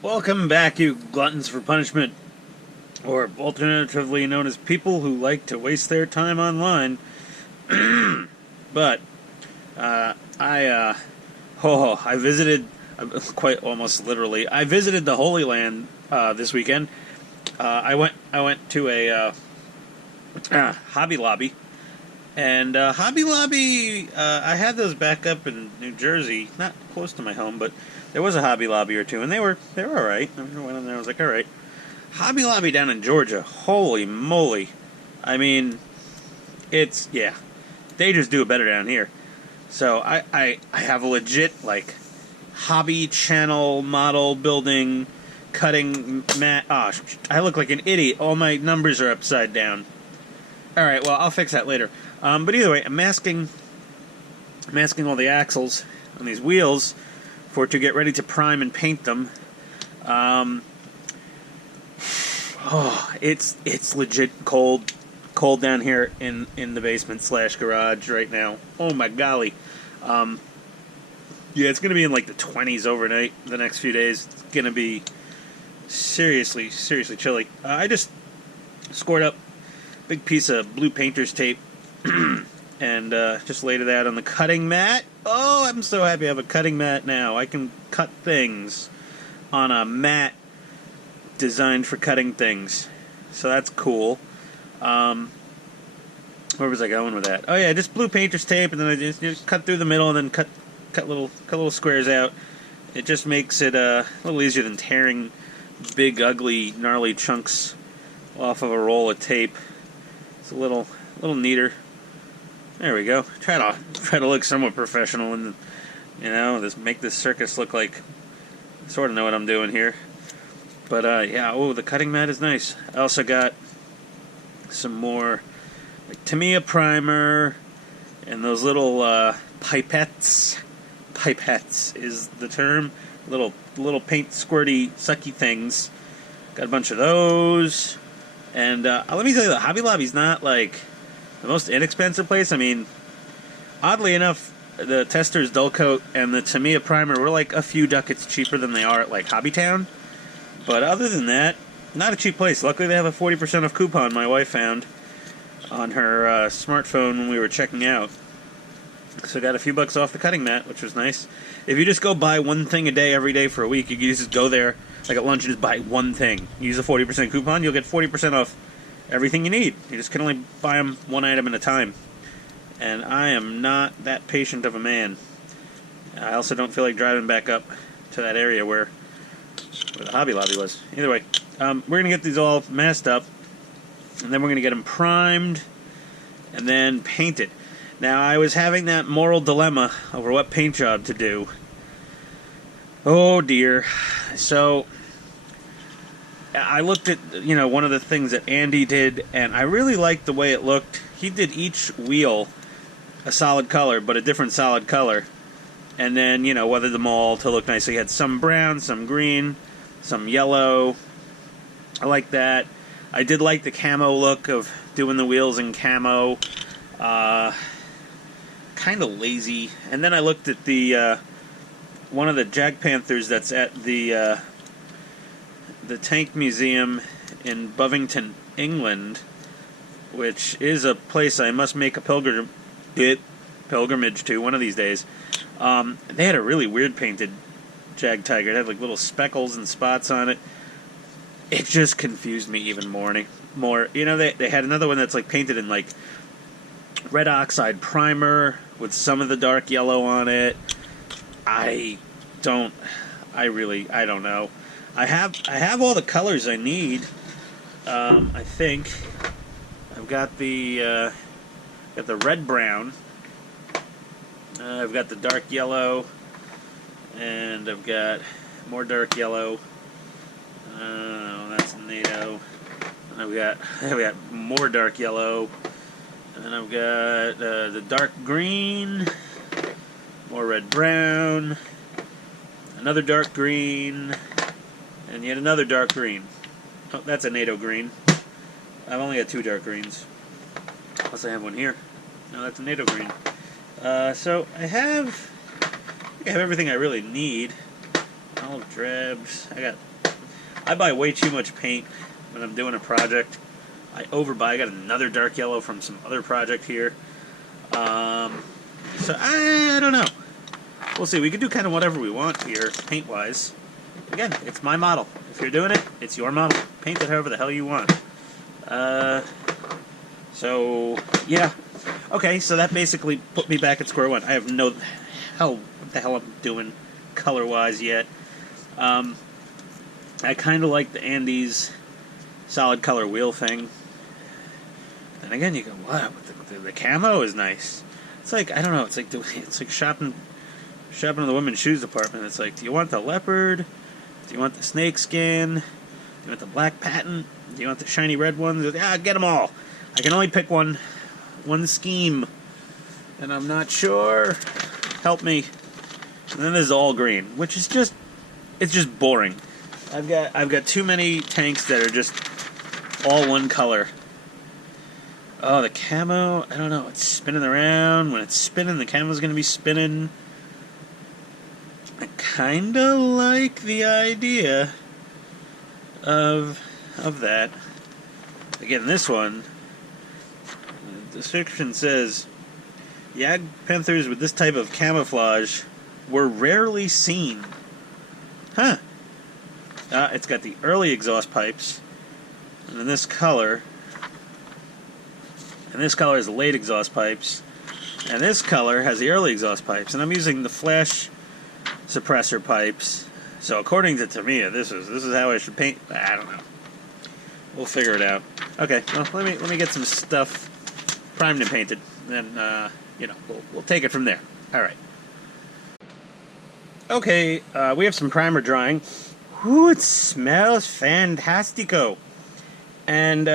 Welcome back, you gluttons for punishment, or alternatively known as people who like to waste their time online. But I visited, quite almost literally, I visited the Holy Land this weekend. I went to a Hobby Lobby, and Hobby Lobby, I had those back up in New Jersey, not close to my home, but there was a Hobby Lobby or two, and they were all right. I went in there, I was like, all right. Hobby Lobby down in Georgia, holy moly! I mean, yeah, they just do it better down here. So I have a legit like hobby channel model building, cutting mat. Oh, I look like an idiot. All my numbers are upside down. All right, well I'll fix that later. But either way, I'm masking all the axles on these wheels to get ready to prime and paint them. It's legit cold down here in the basement / garage right now. Oh my golly. Yeah, it's gonna be in like the 20s overnight the next few days. It's gonna be seriously chilly. I just scored up a big piece of blue painter's tape and just laid it out on the cutting mat. Oh, I'm so happy I have a cutting mat now. I can cut things on a mat designed for cutting things. So that's cool. Where was I going with that? Oh yeah, just blue painter's tape, and then I just cut through the middle, and then cut little squares out. It just makes it a little easier than tearing big, ugly, gnarly chunks off of a roll of tape. It's a little neater. There we go. Try to look somewhat professional, and make this circus look like sort of know what I'm doing here. But yeah, the cutting mat is nice. I also got some more like Tamiya primer and those little pipettes. Pipettes is the term. Little paint squirty sucky things. Got a bunch of those. And let me tell you, the Hobby Lobby's not like the most inexpensive place. I mean, oddly enough, the Tester's Dull Coat and the Tamiya primer were like a few ducats cheaper than they are at like Hobbytown. But other than that, not a cheap place. Luckily, they have a 40% off coupon my wife found on her smartphone when we were checking out. So I got a few bucks off the cutting mat, which was nice. If you just go buy one thing a day every day for a week, you can just go there, like at lunch, and just buy one thing. Use a 40% coupon, you'll get 40% off everything you need. You just can only buy them one item at a time. And I am not that patient of a man. I also don't feel like driving back up to that area where the Hobby Lobby was. Either way, we're going to get these all masked up, and then we're going to get them primed, and then painted. Now, I was having that moral dilemma over what paint job to do. Oh, dear. So, I looked at, one of the things that Andy did, and I really liked the way it looked. He did each wheel a solid color, but a different solid color. And then, weathered them all to look nice. So he had some brown, some green, some yellow. I like that. I did like the camo look of doing the wheels in camo. Kind of lazy. And then I looked at the one of the Jagdpanthers that's at the Tank Museum in Bovington, England, which is a place I must make a pilgrimage to one of these days. They had a really weird painted Jag Tiger. It had like little speckles and spots on it. It just confused me even more. They had another one that's like painted in like red oxide primer with some of the dark yellow on it. I don't know. I have all the colors I need. I think I've got the red brown. I've got the dark yellow, and I've got more dark yellow. That's NATO. And I've got more dark yellow, and I've got the dark green, more red brown, another dark green, and yet another dark green. Oh, that's a NATO green. I've only got two dark greens. Unless I have one here. No, that's a NATO green. So I have everything I really need. olive drabs. I buy way too much paint when I'm doing a project. I overbuy. I got another dark yellow from some other project here. So I don't know. We'll see. We can do kind of whatever we want here, paint-wise. Again, it's my model. If you're doing it, it's your model. Paint it however the hell you want. So, yeah. Okay, so that basically put me back at square one. I have no what the hell I'm doing color-wise yet. I kind of like the Andes solid color wheel thing. Then again, you go, wow, the camo is nice. It's like, I don't know, it's like shopping in the women's shoes department. It's like, do you want the leopard? Do you want the snake skin? Do you want the black patent? Do you want the shiny red ones? Yeah, get them all. I can only pick one scheme, and I'm not sure. Help me. And then there's all green, which is just, it's just boring. I've got too many tanks that are just all one color. Oh, the camo, I don't know, it's spinning around. When it's spinning, the camo's going to be spinning. I kind of like the idea of that. Again, this one, the description says, Jagdpanthers with this type of camouflage were rarely seen. Huh. It's got the early exhaust pipes, and then this color, and this color is the late exhaust pipes, and this color has the early exhaust pipes, and I'm using the flash suppressor pipes. So according to Tamiya, this is how I should paint. I don't know. We'll figure it out. Okay, well let me get some stuff primed and painted, then we'll take it from there. All right. Okay, we have some primer drying. Ooh, it smells fantastico. And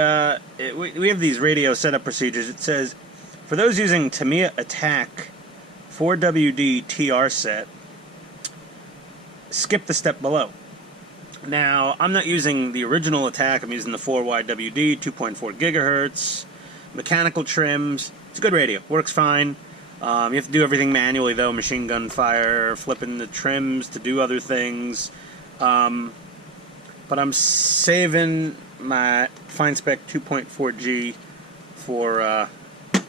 we have these radio setup procedures. It says, for those using Tamiya Attack 4WD TR set, skip the step below. Now, I'm not using the original Attack. I'm using the 4YWD, 2.4 gigahertz, mechanical trims. It's a good radio. Works fine. You have to do everything manually, though. Machine gun fire, flipping the trims to do other things. But I'm saving my fine spec 2.4G for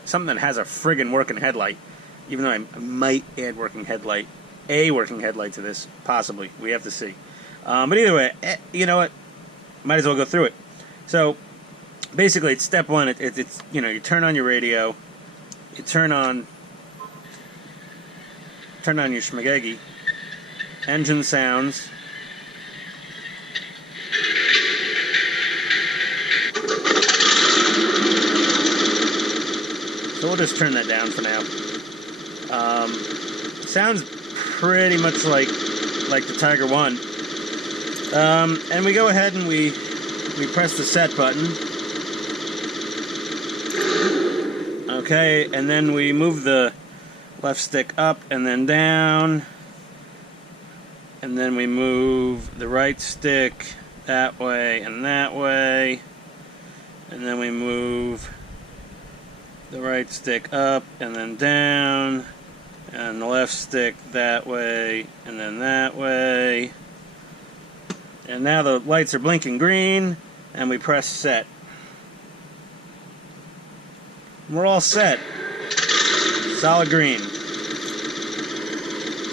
something that has a friggin' working headlight. Even though I might add a working headlight to this, possibly. We have to see. But either way, you know what? Might as well go through it. So basically, it's step one. It's you turn on your radio, you turn on your schmagegi, engine sounds. So we'll just turn that down for now. Sounds pretty much like the Tiger 1. And we go ahead and we press the set button. Okay, and then we move the left stick up and then down. And then we move the right stick that way and that way. And then we move the right stick up and then down, and the left stick that way and then that way. And now the lights are blinking green, and we press set. We're all set. Solid green.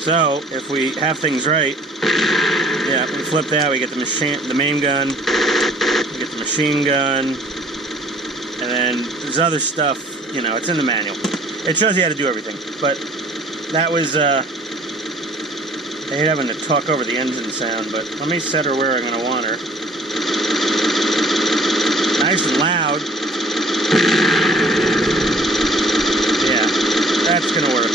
So if we have things right, yeah, we flip that, we get the main gun, we get the machine gun, and then there's other stuff. It's in the manual. It shows you how to do everything. But that was, I hate having to talk over the engine sound, but let me set her where I'm going to want her. Nice and loud. Yeah, that's going to work.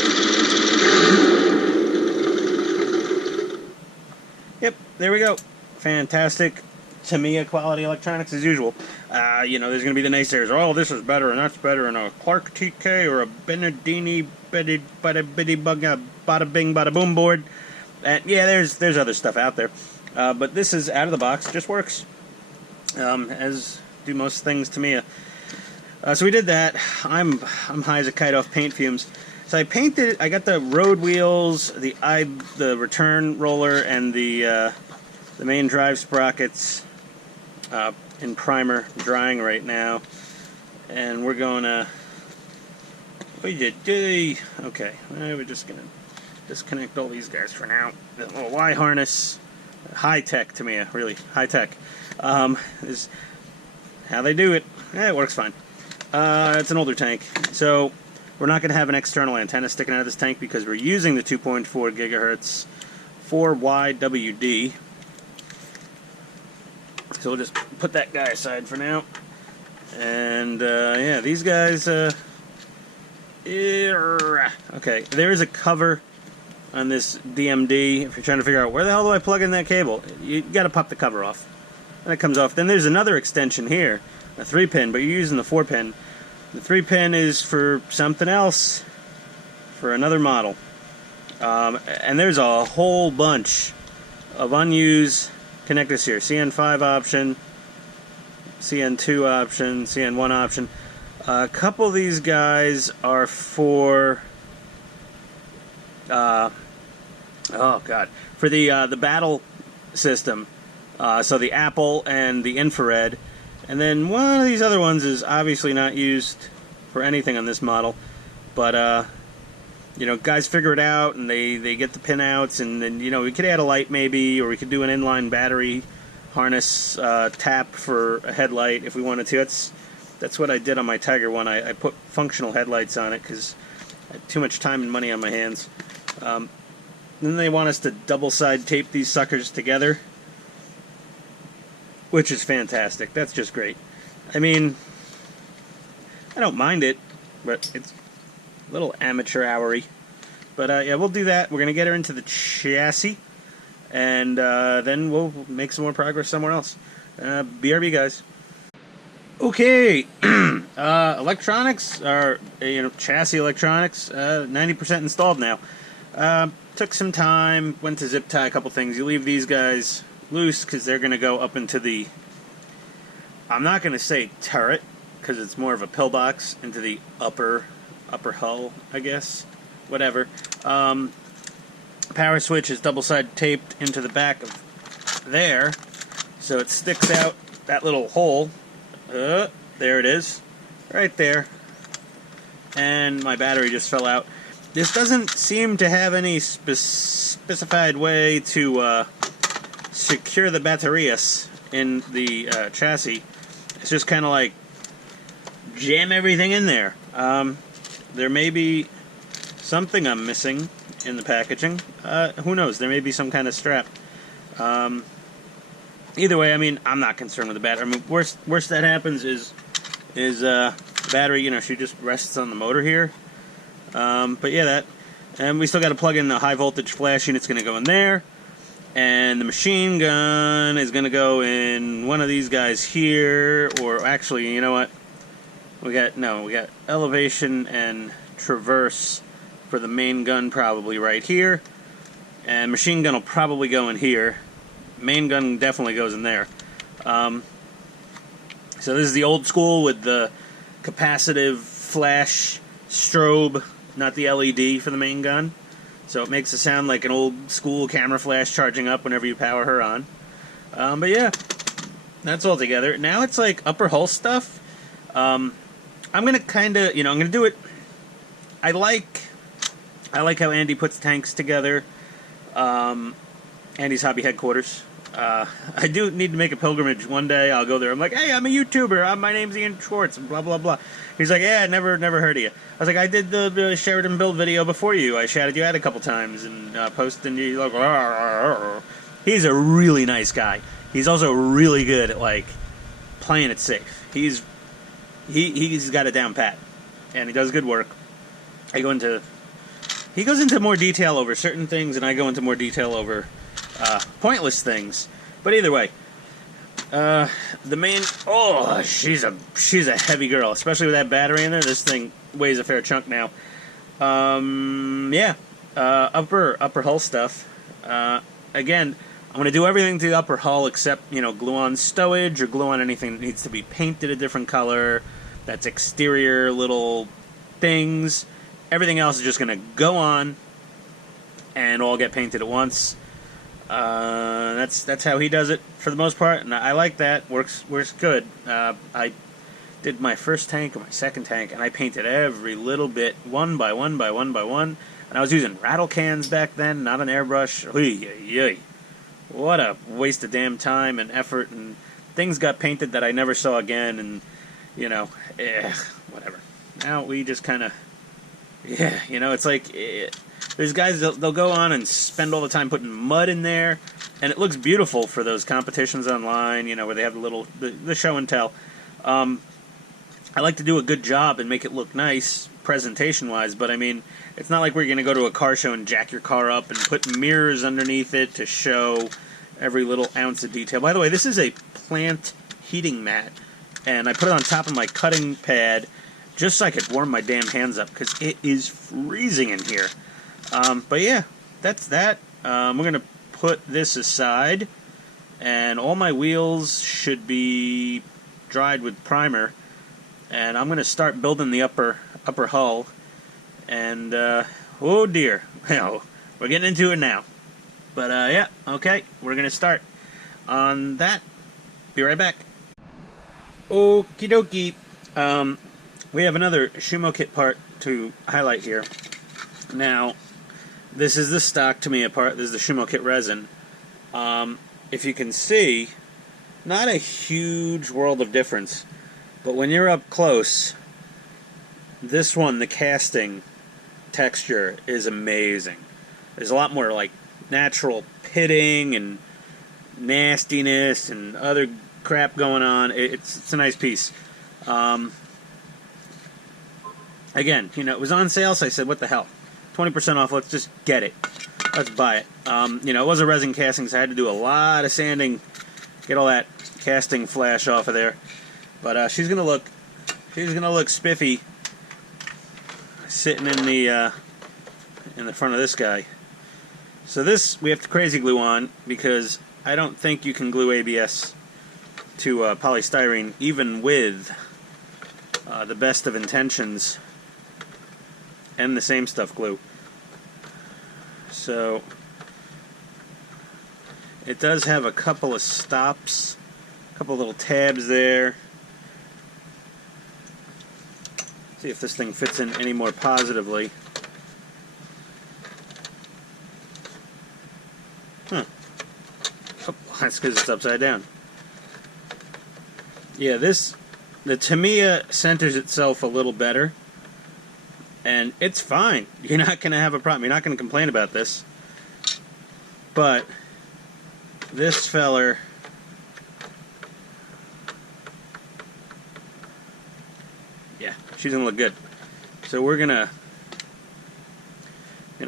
Yep, there we go. Fantastic. Tamiya quality electronics as usual. There's going to be the naysayers. Oh, this is better and that's better, and a Clark TK or a Benedini bada bing bada boom board. And yeah, there's other stuff out there, but this is out of the box. Just works, as do most things Tamiya. So we did that. I'm high as a kite off paint fumes. So I painted. I got the road wheels, the return roller, and the main drive sprockets in primer, drying right now, and we're going to. Okay, we're just gonna disconnect all these guys for now. The little Y harness, high tech Tamiya, really high tech. Is how they do it. It works fine. It's an older tank, so we're not going to have an external antenna sticking out of this tank because we're using the 2.4 gigahertz 4WWII. So we'll just put that guy aside for now. And yeah, these guys. Okay, there is a cover on this DMD. If you're trying to figure out where the hell do I plug in that cable, you got to pop the cover off, and it comes off. Then there's another extension here, a 3-pin, but you're using the 4-pin. The 3-pin is for something else, for another model. And there's a whole bunch of unused connectors here. CN5 option, CN2 option, CN1 option. A couple of these guys are for for the battle system, so the Apple and the infrared, and then one of these other ones is obviously not used for anything on this model, but you know, guys figure it out and they get the pinouts, and then, you know, we could add a light maybe, or we could do an inline battery harness tap for a headlight if we wanted to. That's what I did on my Tiger one. I put functional headlights on it because I had too much time and money on my hands. Then they want us to double-side tape these suckers together, which is fantastic. That's just great. I mean, I don't mind it, but it's a little amateur hour-y. But yeah, we'll do that. We're going to get her into the chassis, and then we'll make some more progress somewhere else. BRB, guys. Okay, electronics are, you know, chassis electronics, 90% installed now. Took some time, went to zip tie a couple things. You leave these guys loose because they're going to go up into the, I'm not going to say turret because it's more of a pillbox, into the upper hull, I guess, whatever. Power switch is double-side taped into the back of there, so it sticks out that little hole. There it is, right there. And my battery just fell out. This doesn't seem to have any specified way to secure the baterias in the chassis. It's just kind of like jam everything in there. There may be something I'm missing in the packaging. Who knows? There may be some kind of strap. Either way, I mean, I'm not concerned with the battery. I mean, worst that happens is the battery, you know, she just rests on the motor here. But yeah, that, and we still got to plug in the high voltage flash unit's going to go in there, and the machine gun is going to go in one of these guys here, or actually, you know what? We got elevation and traverse for the main gun probably right here, and machine gun will probably go in here. Main gun definitely goes in there. So this is the old school with the capacitive flash strobe, not the LED for the main gun. So it makes it sound like an old school camera flash charging up whenever you power her on. But yeah, that's all together. Now it's like upper hull stuff. I'm gonna kind of, you know, I'm gonna do it. I like how Andy puts tanks together. Andy's Hobby Headquarters. I do need to make a pilgrimage one day. I'll go there. I'm like, hey, I'm a YouTuber. My name's Ian Schwartz. Blah blah blah. He's like, yeah, never heard of you. I was like, I did the Sheridan build video before you. I shouted you out a couple times and posted, and you like, arr. He's a really nice guy. He's also really good at like playing it safe. He's got it down pat, and he does good work. He goes into more detail over certain things, and I go into more detail over pointless things. But either way, the main, she's a heavy girl, especially with that battery in there. This thing weighs a fair chunk now. Yeah, upper hull stuff. Again, I'm going to do everything to the upper hull except, you know, glue on stowage or glue on anything that needs to be painted a different color. That's exterior little things. everything else is just going to go on and all get painted at once. That's how he does it for the most part, and I like that. Works good. I did my first tank and my second tank, and I painted every little bit, one by one by one by one. And I was using rattle cans back then, not an airbrush. What a waste of damn time and effort, and things got painted that I never saw again, and, you know, whatever. Now we just kind of, it's like, there's guys, they'll go on and spend all the time putting mud in there, and it looks beautiful for those competitions online, where they have the show and tell. I like to do a good job and make it look nice, presentation-wise, but I mean, it's not like we're going to go to a car show and jack your car up and put mirrors underneath it to show every little ounce of detail. By the way, this is a plant heating mat, and I put it on top of my cutting pad just so I could warm my damn hands up, because it is freezing in here. But yeah, that's that. We're going to put this aside, and all my wheels should be dried with primer. And I'm going to start building the upper hull. And, oh dear. We're getting into it now. But, yeah, okay. We're going to start on that. Be right back. Okie dokie. We have another scuhmo-kit part to highlight here. Now, this is the stock Tamiya part. This is the scuhmo-kit resin. If you can see, not a huge world of difference. But when you're up close, this one, the casting texture is amazing. There's a lot more like natural pitting and nastiness and other crap going on. It's a nice piece. Again, it was on sale, so I said, what the hell? 20% off, let's just get it. Let's buy it. It was a resin casting, so I had to do a lot of sanding, get all that casting flash off of there. But she's gonna look spiffy sitting in the front of this guy. So this we have to crazy glue on, because I don't think you can glue ABS to polystyrene, even with the best of intentions and the same stuff glue. So it does have a couple of stops, a couple of little tabs there. See if this thing fits in any more positively. Oh, that's because it's upside down. Yeah, the Tamiya centers itself a little better, and it's fine. You're not going to have a problem. You're not going to complain about this. But this feller, yeah, she's gonna look good. So we're gonna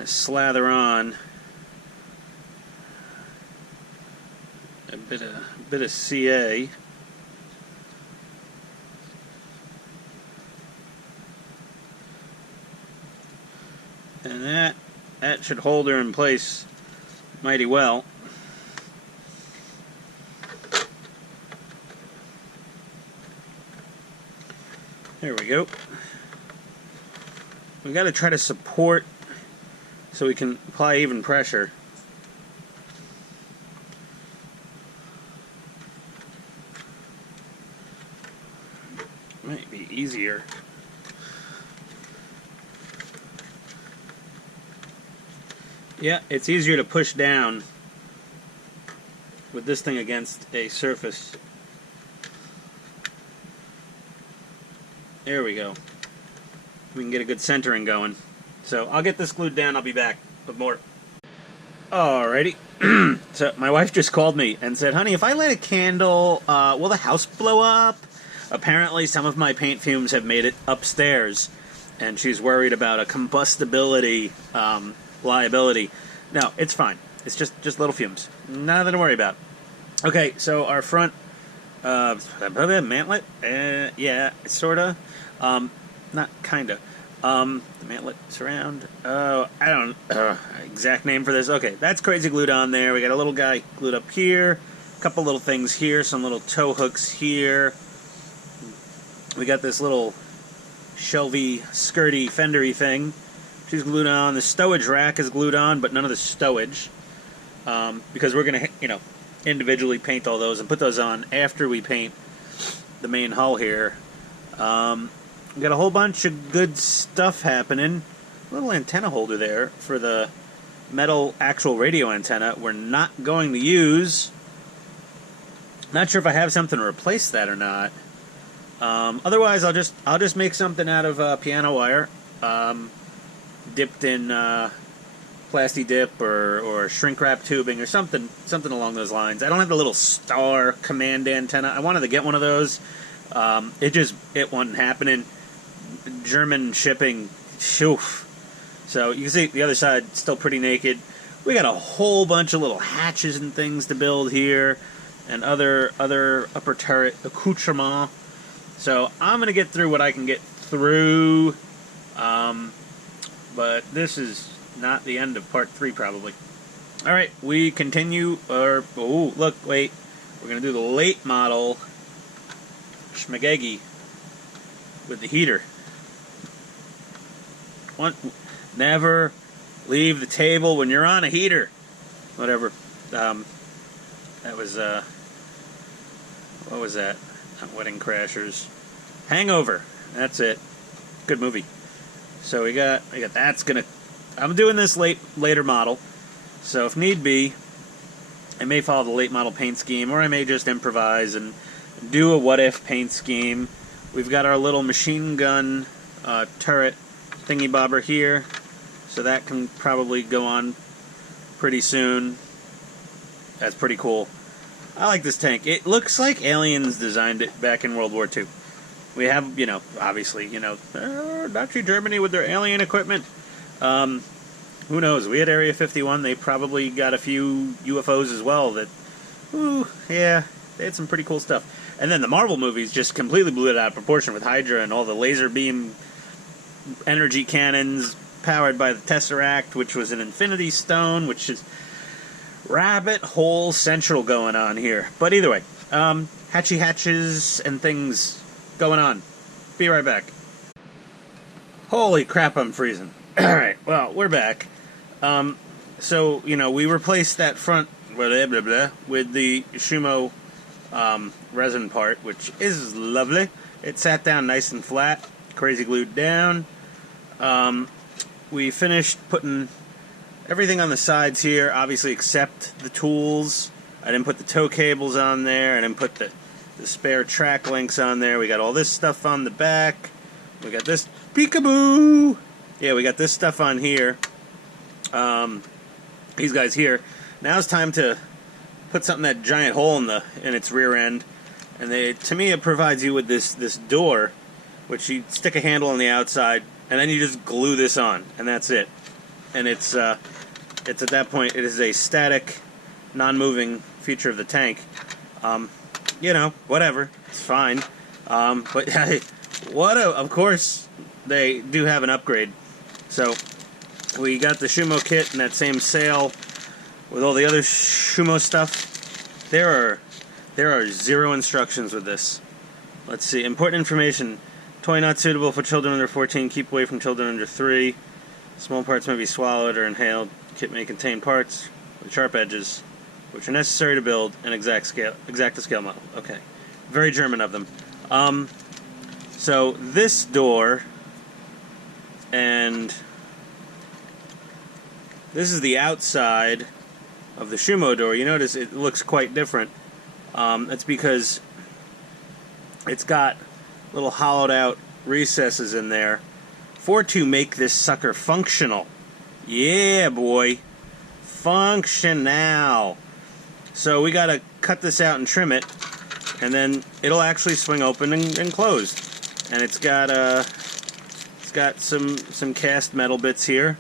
slather on a bit of CA. And that should hold her in place mighty well. There we go. We got to try to support so we can apply even pressure. Might be easier. Yeah, it's easier to push down with this thing against a surface. There we go. We can get a good centering going. So I'll get this glued down. I'll be back with more. Alrighty. So my wife just called me and said, honey, if I light a candle, will the house blow up? Apparently some of my paint fumes have made it upstairs, and she's worried about a combustibility liability. No, it's fine. It's just little fumes. Nothing to worry about. Okay, so our front mantlet, yeah, sorta. Not kinda. The mantlet surround. I don't exact name for this. Okay, that's crazy glued on there. We got a little guy glued up here. A couple little things here. Some little tow hooks here. We got this little shelvy, skirty, fendery thing She's glued on. The stowage rack is glued on, but none of the stowage. Because we're going to, individually paint all those and put those on after we paint the main hull here. We got a whole bunch of good stuff happening. A little antenna holder there for the metal actual radio antenna we're not going to use. Not sure if I have something to replace that or not. Otherwise, I'll just make something out of piano wire, dipped in plasti dip or shrink wrap tubing or something along those lines. I don't have the little star command antenna. I wanted to get one of those. It wasn't happening. German shipping, shoof. So you can see the other side still pretty naked. We got a whole bunch of little hatches and things to build here, and other upper turret accoutrement. So I'm gonna get through what I can get through, but this is not the end of part 3 probably. All right, we continue. We're gonna do the late model schmagegi with the heater. Never leave the table when you're on a heater. Whatever. That was what was that? Not Wedding Crashers. Hangover. That's it. Good movie. So we got that's gonna. I'm doing this later model. So if need be, I may follow the late model paint scheme, or I may just improvise and do a what if paint scheme. We've got our little machine gun turret thingy bobber here, so that can probably go on pretty soon. That's pretty cool. I like this tank. It looks like aliens designed it back in World War II. We have, obviously, Nazi Germany with their alien equipment. Who knows? We had Area 51. They probably got a few UFOs as well that, they had some pretty cool stuff. And then the Marvel movies just completely blew it out of proportion with Hydra and all the laser beam energy cannons powered by the Tesseract, which was an Infinity Stone, which is rabbit hole central going on here. But either way, hatchy hatches and things going on. Be right back. Holy crap, I'm freezing. Alright, well, we're back. So, we replaced that front with the scuhmo resin part, which is lovely. It sat down nice and flat, crazy glued down. We finished putting everything on the sides here, obviously except the tools. I didn't put the tow cables on there. I didn't put the spare track links on there. We got all this stuff on the back. We got this peekaboo. Yeah, we got this stuff on here. These guys here. Now it's time to put something that giant hole in its rear end. And Tamiya provides you with this door, which you stick a handle on the outside, and then you just glue this on, and that's it. And it's at that point, it is a static, non-moving feature of the tank. Whatever, it's fine. But of course, they do have an upgrade. So we got the scuhmo-kit and that same sale with all the other scuhmo stuff. There are 0 instructions with this. Let's see. Important information. Toy not suitable for children under 14. Keep away from children under 3. Small parts may be swallowed or inhaled. Kit may contain parts with sharp edges, which are necessary to build an exact to scale model. Okay. Very German of them. So this door, and this is the outside of the scuhmo door. You notice it looks quite different. That's because it's got little hollowed out recesses in there to make this sucker functional. Yeah, boy. Functional. So we gotta cut this out and trim it, and then it'll actually swing open and close. And it's got some cast metal bits here.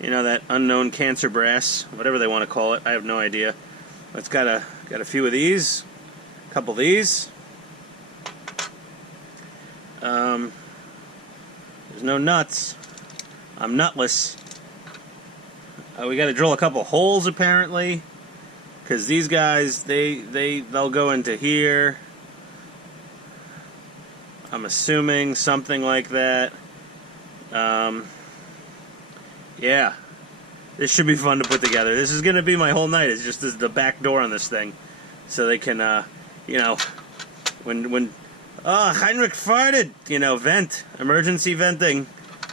That unknown cancer brass, whatever they want to call it. I have no idea. It's got a few of these, a couple of these. There's no nuts. I'm nutless. We got to drill a couple holes apparently, because these guys they'll go into here. I'm assuming something like that. Yeah. This should be fun to put together. This is going to be my whole night. It's just the back door on this thing. So they can, you know, when Heinrich farted, you know, vent, emergency venting.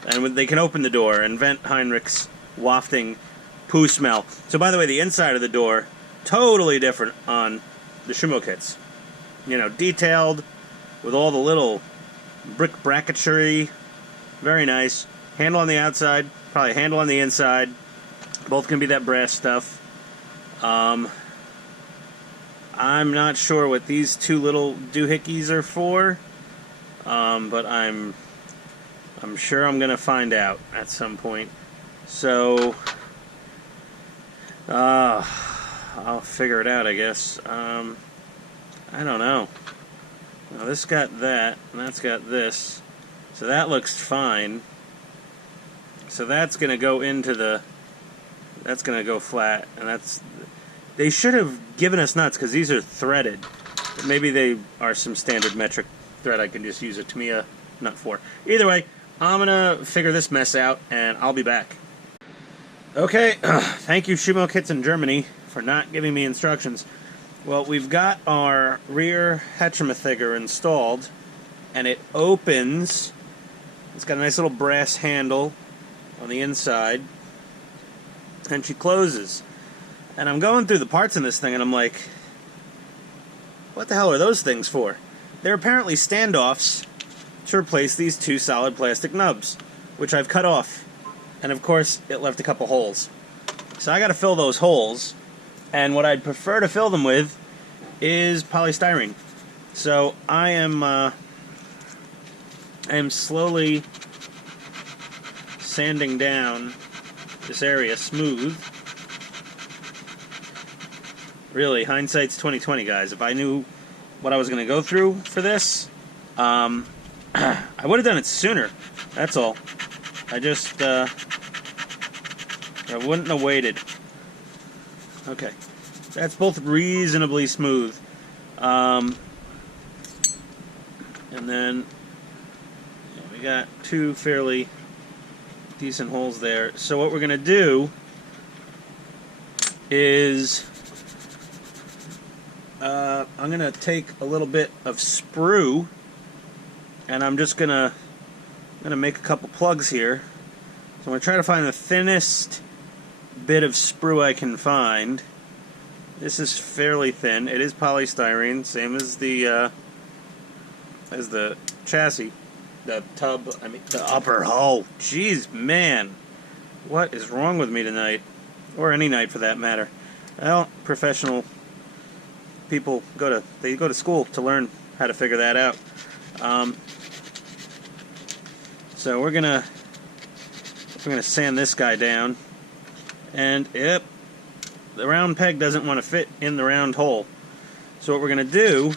And when they can open the door and vent Heinrich's wafting poo smell. So by the way, the inside of the door, totally different on the scuhmo-kits. You know, detailed with all the little brick bracketry. Very nice. Handle on the outside, probably a handle on the inside. Both can be that brass stuff. I'm not sure what these two little doohickeys are for, but I'm sure I'm gonna find out at some point. So I'll figure it out, I guess. I don't know. Now this got that, and that's got this, so that looks fine. So that's gonna go into the. That's going to go flat, and that's... They should have given us nuts, because these are threaded. Maybe they are some standard metric thread I can just use a Tamiya nut for. Either way, I'm going to figure this mess out, and I'll be back. Okay, thank you scuhmo-kits in Germany for not giving me instructions. Well, we've got our rear Hatchemathiger installed, and it opens. It's got a nice little brass handle on the inside. And she closes. And I'm going through the parts in this thing, and I'm like, what the hell are those things for? They're apparently standoffs to replace these two solid plastic nubs, which I've cut off. And of course, it left a couple holes. So I gotta fill those holes, and what I'd prefer to fill them with is polystyrene. So I am slowly sanding down this area smooth. Really, hindsight's 20/20, guys. If I knew what I was going to go through for this, I would have done it sooner. That's all. I just, I wouldn't have waited. Okay, that's both reasonably smooth. And then we got two fairly decent holes there. So what we're going to do is I'm going to take a little bit of sprue, and I'm just going to make a couple plugs here. So I'm going to try to find the thinnest bit of sprue I can find. This is fairly thin. It is polystyrene, same as the chassis. The tub, I mean, the upper hull. Jeez, man. What is wrong with me tonight? Or any night, for that matter. Well, professional people go to school to learn how to figure that out. So we're gonna sand this guy down. And, yep, the round peg doesn't want to fit in the round hole. So what we're gonna do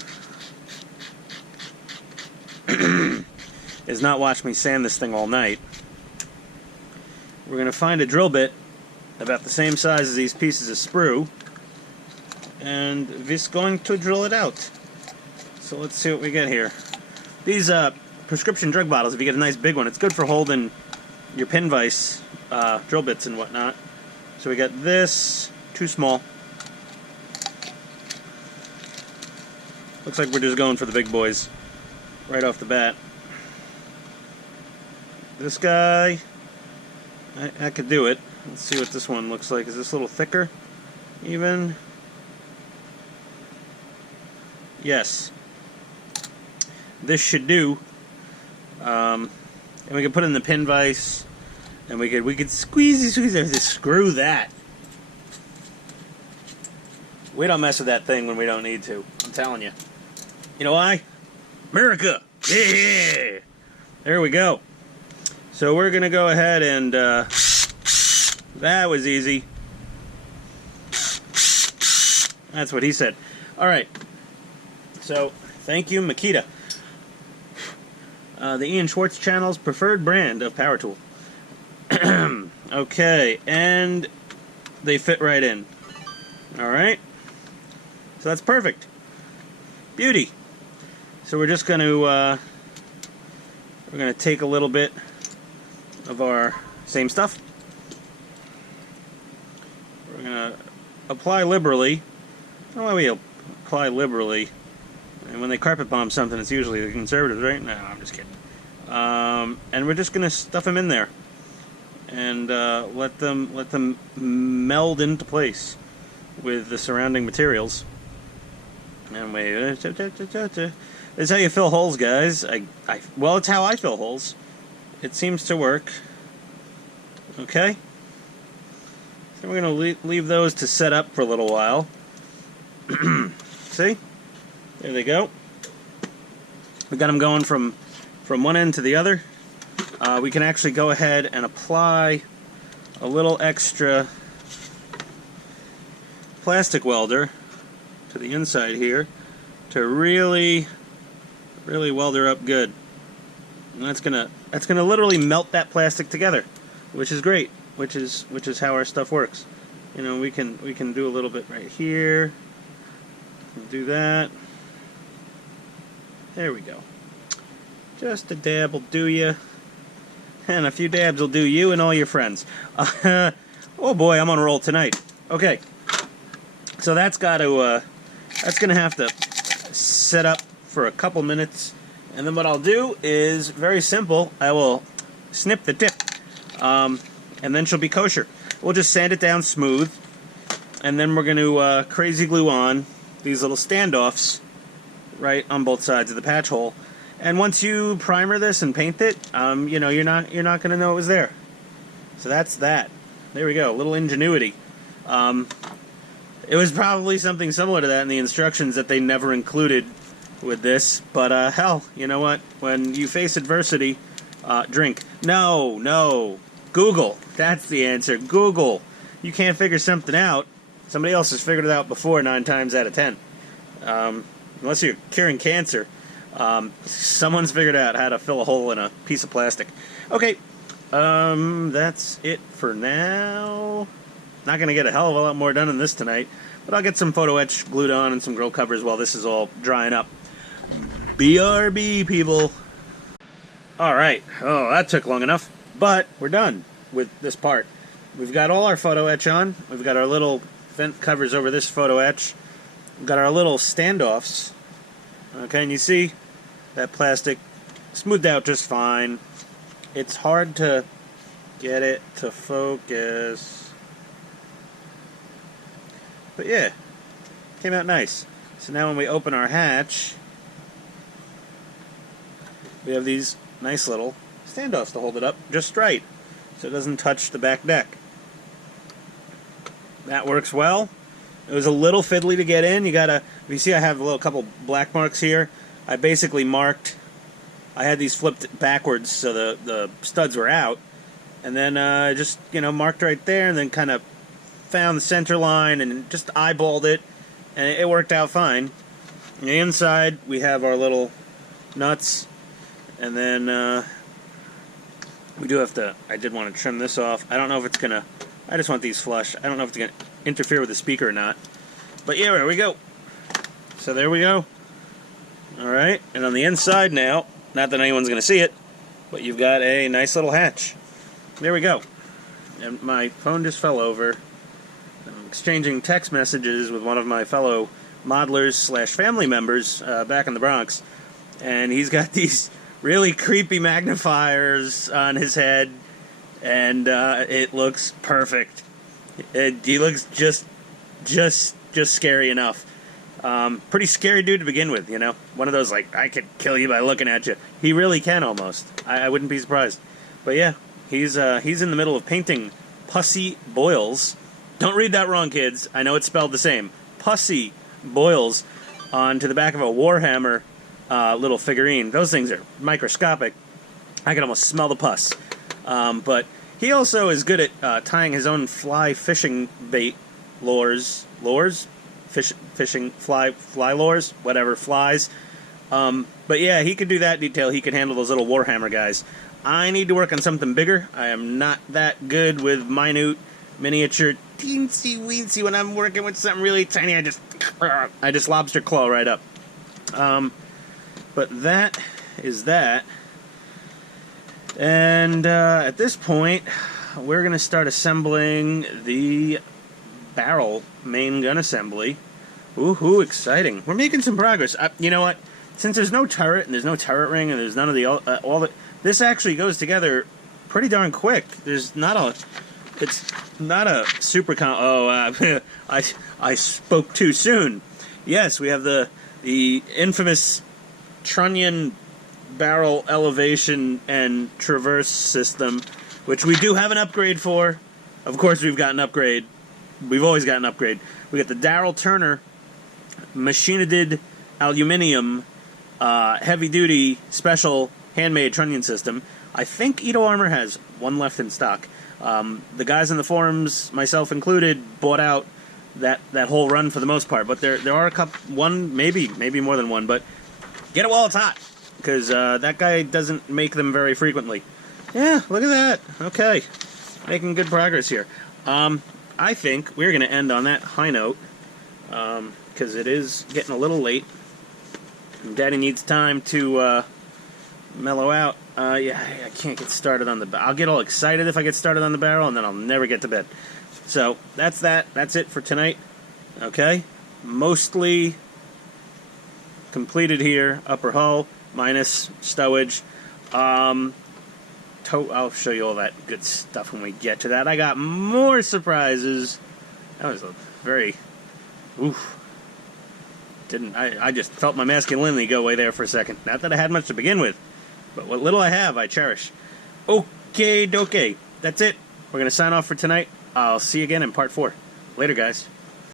is not watch me sand this thing all night. We're going to find a drill bit about the same size as these pieces of sprue, and we're going to drill it out. So let's see what we get here. These prescription drug bottles, if you get a nice big one, it's good for holding your pin vise drill bits and whatnot. So we got this, too small. Looks like we're just going for the big boys right off the bat. This guy, I could do it. Let's see what this one looks like. Is this a little thicker, even? Yes. This should do. And we could put it in the pin vise, and we could squeeze everything. Screw that. We don't mess with that thing when we don't need to. I'm telling you. You know why? America. Yeah. There we go. So we're going to go ahead and, that was easy. That's what he said. Alright. So, thank you, Makita. The Ian Schwartz channel's preferred brand of power tool. Okay, and they fit right in. Alright. So that's perfect. Beauty. So we're just going to, we're going to take a little bit of our same stuff, apply liberally. I don't know why we apply liberally. And when they carpet bomb something, it's usually the conservatives, right? No, I'm just kidding. And we're just gonna stuff them in there, and let them meld into place with the surrounding materials. And this is how you fill holes, guys. Well, it's how I fill holes. It seems to work. Okay. So we're gonna leave those to set up for a little while. See? There they go. We got them going from one end to the other. We can actually go ahead and apply a little extra plastic welder to the inside here to really weld her up good. And that's gonna literally melt that plastic together, which is great. Which is how our stuff works. You know, we can do a little bit right here. Do that. There we go. Just a dab will do you, and a few dabs will do you and all your friends. Oh boy, I'm on a roll tonight. Okay, so that's gonna have to set up for a couple minutes, and then what I'll do is very simple. I will snip the tip, and then she'll be kosher. We'll just sand it down smooth, and then we're going to crazy glue on these little standoffs right on both sides of the patch hole. And once you primer this and paint it, you know, you're not going to know it was there. So that's that. There we go. A little ingenuity. It was probably something similar to that in the instructions that they never included with this. But hell, you know what? When you face adversity, drink. No. Google. That's the answer. Google. You can't figure something out. Somebody else has figured it out before 9 times out of 10. Unless you're curing cancer. Someone's figured out how to fill a hole in a piece of plastic. Okay. That's it for now. Not going to get a hell of a lot more done in this tonight. But I'll get some photo etch glued on and some grill covers while this is all drying up. BRB, people. Alright. Oh, that took long enough. But we're done with this part. We've got all our photo etch on. We've got our little vent covers over this photo etch. We've got our little standoffs. Okay, and you see that plastic smoothed out just fine. It's hard to get it to focus. But yeah, came out nice. So now when we open our hatch, we have these nice little standoffs to hold it up just right, so it doesn't touch the back deck. That works well. It was a little fiddly to get in. You see I have a little couple black marks here. I basically marked, I had these flipped backwards so the studs were out, and then I just, marked right there, and then kind of found the center line and just eyeballed it, and it worked out fine. On the inside we have our little nuts, and then we do have to, I did want to trim this off. I don't know if it's going to, I just want these flush. I don't know if it's going to interfere with the speaker or not. But yeah, there we go. So there we go. Alright, and on the inside now, not that anyone's going to see it, but you've got a nice little hatch. There we go. And my phone just fell over. I'm exchanging text messages with one of my fellow modelers / family members back in the Bronx. And he's got these really creepy magnifiers on his head, and it looks perfect. He looks just scary enough. Pretty scary dude to begin with, One of those, like, I could kill you by looking at you. He really can, almost. I wouldn't be surprised. But yeah, he's in the middle of painting pussy boils. Don't read that wrong, kids. I know it's spelled the same. Pussy boils onto the back of a Warhammer little figurine. Those things are microscopic. I can almost smell the pus. But he also is good at tying his own fly fishing bait lures. Fishing fly lures, whatever, flies. But yeah, he could do that detail. He could handle those little Warhammer guys. I need to work on something bigger. I am not that good with minute, miniature, teensy weensy. When I'm working with something really tiny, I just lobster claw right up. But that is that. And at this point, we're going to start assembling the barrel main gun assembly. Woohoo, exciting. We're making some progress. You know what? Since there's no turret, and there's no turret ring, and there's none of the, all the... This actually goes together pretty darn quick. There's not a... It's not a super I spoke too soon. Yes, we have the infamous Trunnion barrel elevation and traverse system, which we do have an upgrade for. Of course we've got an upgrade. We've always got an upgrade. We got the Darrell Turner machined aluminum heavy-duty special handmade trunnion system. I think Ito Armor has one left in stock. The guys in the forums, myself included, bought out that whole run for the most part. But there are a couple, one, maybe more than one, but get it while it's hot, because that guy doesn't make them very frequently. Yeah, look at that. Okay, making good progress here. I think we're going to end on that high note, because it is getting a little late. Daddy needs time to mellow out. Yeah, I can't get started on the... I'll get all excited if I get started on the barrel, and then I'll never get to bed. So, that's that. That's it for tonight. Okay? Mostly completed here. Upper hull, minus stowage. I'll show you all that good stuff when we get to that. I got more surprises. That was a very... Oof. I just felt my masculinity go away there for a second. Not that I had much to begin with, but what little I have, I cherish. Okay, dokie. That's it. We're going to sign off for tonight. I'll see you again in part 4. Later, guys.